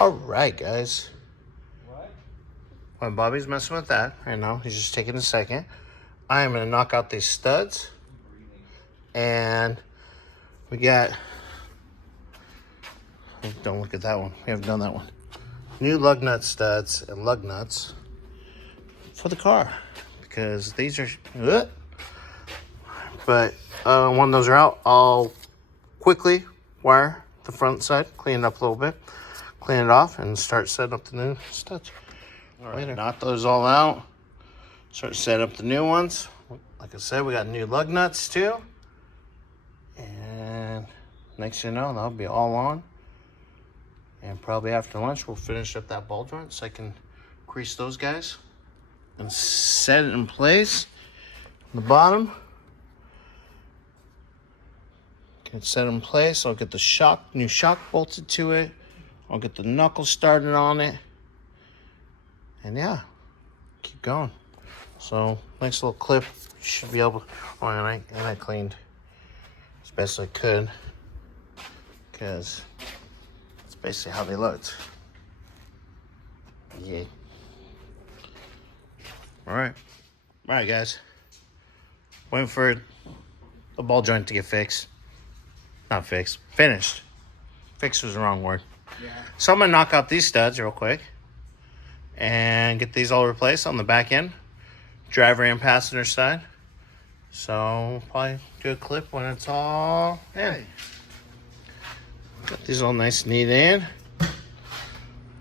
Alright, guys. When Bobby's messing with that, I know, he's just taking a second. I am going to knock out these studs. And we got... Don't look at that one. We haven't done that one. New lug nut studs and lug nuts for the car. Because these are... But when those are out, I'll quickly wire the front side, clean it up a little bit, clean it off, and start setting up the new studs. All right, knock those all out. Start setting up the new ones. Like I said, we got new lug nuts too. And next thing you know, they'll be all on. And probably after lunch, we'll finish up that ball joint so I can crease those guys and set it in place. On the bottom. Get set in place. I'll get the new shock bolted to it. I'll get the knuckles started on it. And yeah, keep going. So, nice little clip. You should be able to, oh, and I cleaned as best I could. Because it's basically how they looked. Yeah. Alright, guys. Waiting for the ball joint to get fixed. Not fixed, finished. Fixed was the wrong word. Yeah. So I'm gonna knock out these studs real quick and get these all replaced on the back end, driver and passenger side. So we'll probably do a clip when it's all in. Got these all nice and neat in.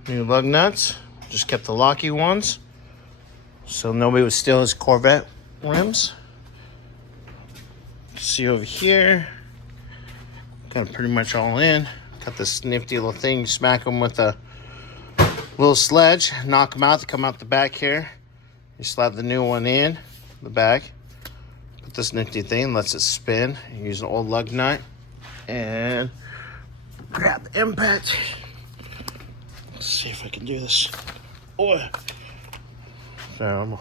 New lug nuts. Just kept the locky ones so nobody would steal his Corvette rims. See over here. Got it pretty much all in. Got this nifty little thing. You smack them with a little sledge. Knock them out. They come out the back here. You slap the new one in the back. Put this nifty thing. Lets it spin. You use an old lug nut. And grab the impact. Let's see if I can do this. Oh. So,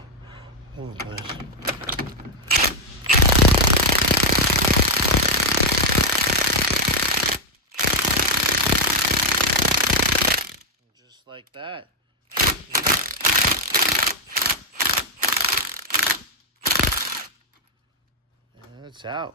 like that. And it's out.